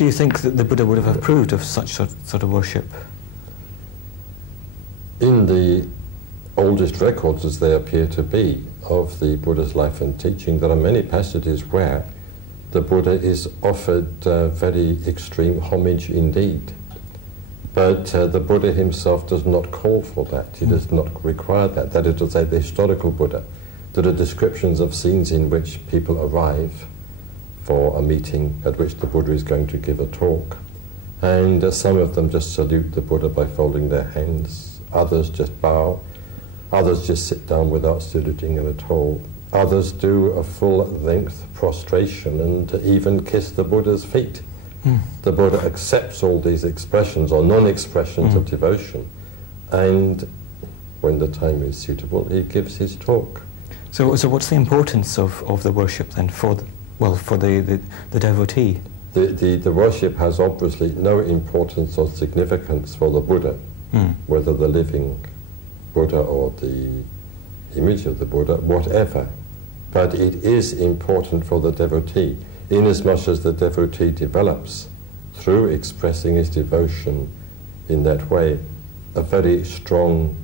Do you think that the Buddha would have approved of such sort of worship? In the oldest records, as they appear to be, of the Buddha's life and teaching, there are many passages where the Buddha is offered very extreme homage indeed. But the Buddha himself does not call for that. He does not require that. That is to say, the historical Buddha. There are descriptions of scenes in which people arrive for a meeting at which the Buddha is going to give a talk. And some of them just salute the Buddha by folding their hands. Others just bow. Others just sit down without saluting him at all. Others do a full-length prostration and even kiss the Buddha's feet. The Buddha accepts all these expressions or non-expressions of devotion, and when the time is suitable, he gives his talk. So what's the importance of the worship then for the devotee? The worship has obviously no importance or significance for the Buddha, whether the living Buddha or the image of the Buddha, whatever. But it is important for the devotee, inasmuch as the devotee develops, through expressing his devotion in that way, a very strong,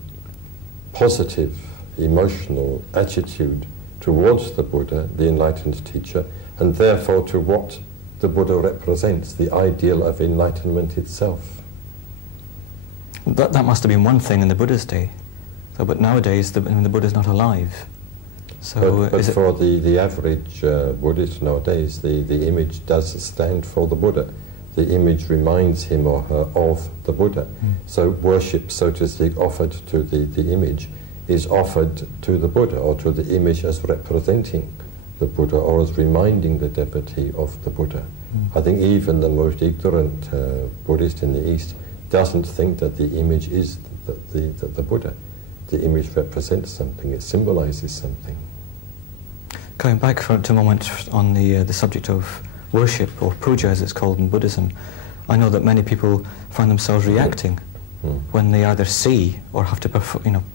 positive, emotional attitude towards the Buddha, the enlightened teacher, and therefore to what the Buddha represents, the ideal of enlightenment itself. That must have been one thing in the Buddha's day. So, but nowadays, the Buddha's not alive. So but for the average Buddhist nowadays, the image does stand for the Buddha. The image reminds him or her of the Buddha. So worship, so to speak, offered to the image is offered to the Buddha, or to the image as representing the Buddha, or as reminding the devotee of the Buddha. I think even the most ignorant Buddhist in the East doesn't think that the image is the Buddha. The image represents something, it symbolizes something. Coming back to a moment on the subject of worship, or puja as it's called in Buddhism, I know that many people find themselves reacting when they either see or have to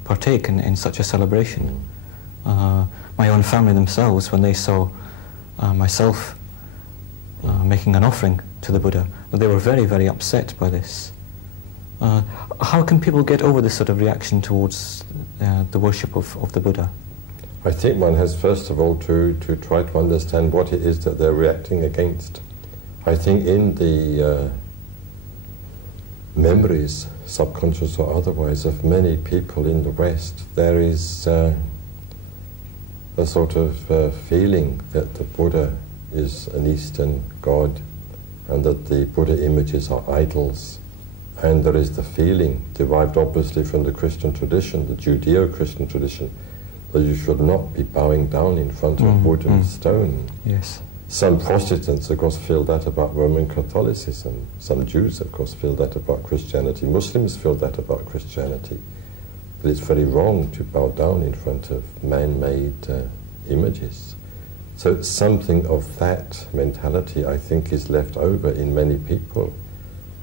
partake in such a celebration. My own family themselves, when they saw myself making an offering to the Buddha, they were very, very upset by this. How can people get over this sort of reaction towards the worship of the Buddha? I think one has first of all to try to understand what it is that they're reacting against. I think in the memories, subconscious or otherwise, of many people in the West, there is a sort of feeling that the Buddha is an Eastern god and that the Buddha images are idols. And there is the feeling, derived obviously from the Christian tradition, the Judeo-Christian tradition, that you should not be bowing down in front of wood and stone. Yes. Some Protestants, of course, feel that about Roman Catholicism. Some Jews, of course, feel that about Christianity. Muslims feel that about Christianity. But it's very wrong to bow down in front of man-made images. So something of that mentality, I think, is left over in many people.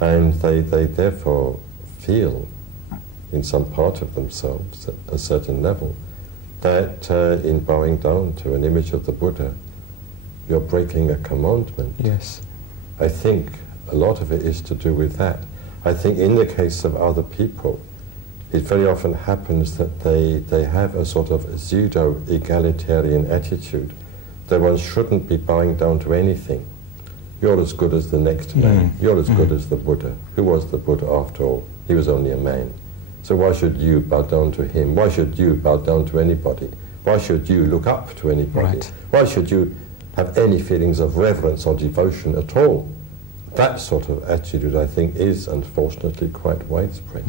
And they therefore feel, in some part of themselves, at a certain level, that in bowing down to an image of the Buddha, you're breaking a commandment. Yes. I think a lot of it is to do with that. I think in the case of other people, it very often happens that they have a sort of pseudo-egalitarian attitude, that one shouldn't be bowing down to anything. You're as good as the next man. You're as good as the Buddha. Who was the Buddha after all? He was only a man. So why should you bow down to him? Why should you bow down to anybody? Why should you look up to anybody? Right. Why should you have any feelings of reverence or devotion at all? That sort of attitude, I think, is unfortunately quite widespread.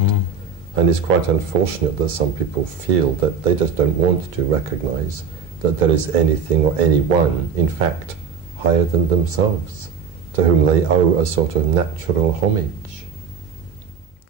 And it's quite unfortunate that some people feel that they just don't want to recognize that there is anything or anyone, in fact, higher than themselves, to whom they owe a sort of natural homage.